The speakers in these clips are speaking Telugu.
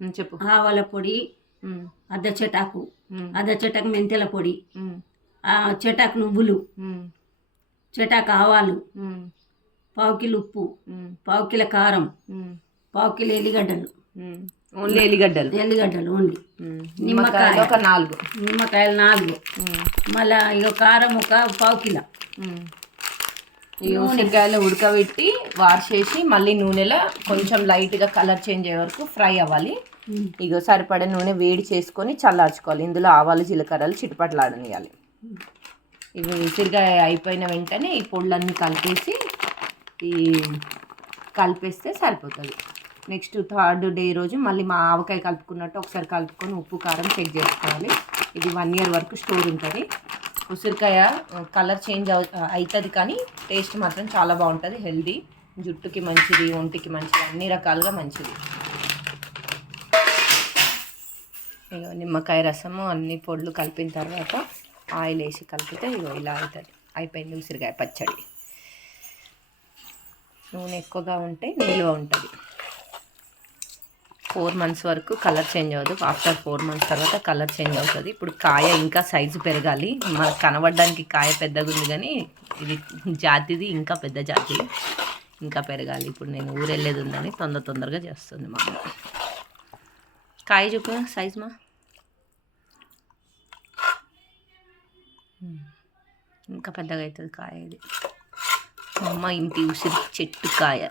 చెప్పు. ఆవాల పొడి అర్ధ చెటాకు అర్ధ చెటాకు మెంతెల పొడి చెటాకు నువ్వులు చెటాకు ఆవాలు పావు కిలో ఉప్పు పావు కిలో కారం పావు కిలో ఎల్లిగడ్డలు. ఓన్లీ ఎల్లిగడ్డలు. ఎల్లిగడ్డలు ఓన్లీ. నిమ్మకాయ. నిమ్మకాయలు ఒక నాలుగు. నిమ్మకాయలు నాలుగు. మళ్ళా ఇక కారం ఒక పావు కిలో. ఈ ఉసిరికాయలు ఉడకబెట్టి వాష్ చేసి మళ్ళీ నూనెలో కొంచెం లైట్గా కలర్ చేంజ్ అయ్యే వరకు ఫ్రై అవ్వాలి. ఇగో సరిపడే నూనె వేడి చేసుకొని చల్లార్చుకోవాలి. ఇందులో ఆవాలు జీలకర్రలు చిటపట్లాడనియాలి ఇవి ఉసిరికాయ అయిపోయిన వెంటనే ఈ పొళ్ళన్నీ కలిపేసి ఈ కలిపేస్తే సరిపోతుంది. నెక్స్ట్ థర్డ్ డే రోజు మళ్ళీ మా ఆవకాయ కలుపుకున్నట్టు ఒకసారి కలుపుకొని ఉప్పు కారం చెక్ చేసుకోవాలి. ఇది వన్ ఇయర్ వరకు స్టోర్ ఉంటుంది. ఉసిరికాయ కలర్ చేంజ్ అవుతుంది కానీ టేస్ట్ మాత్రం చాలా బాగుంటుంది హెల్దీ జుట్టుకి మంచిది ఒంటికి మంచిది అన్ని రకాలుగా మంచిది. ఇగో నిమ్మకాయ రసము అన్ని పొడులు కలిపిన తర్వాత ఆయిల్ వేసి కలిపితే ఇగో ఇలా అవుతుంది అయిపోయింది ఉసిరికాయ పచ్చడి. నూనె ఎక్కువగా ఉంటే నిల్వ ఉంటుంది. ఫోర్ మంత్స్ వరకు కలర్ చేంజ్ అవ్వదు. ఆఫ్టర్ ఫోర్ మంత్స్ తర్వాత కలర్ చేంజ్ అవుతుంది. ఇప్పుడు కాయ ఇంకా సైజు పెరగాలి. మనకు కనబడడానికి కాయ పెద్దగా ఉంది కానీ ఇది జాతిది ఇంకా పెద్ద జాతి. ఇంకా పెరగాలి. ఇప్పుడు నేను ఊరెళ్ళేది ఉందని తొందర తొందరగా చేస్తుంది మా అమ్మ. కాయ చూపు సైజ్ మా. ఇంకా పెద్దగా అవుతుంది కాయ ఇది. మా అమ్మ ఇంటి ఉసిరి చెట్టు కాయ.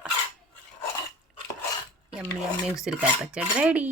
ఎమ్మి ఎమ్మి ఉసిరికాయ పచ్చడి రెడీ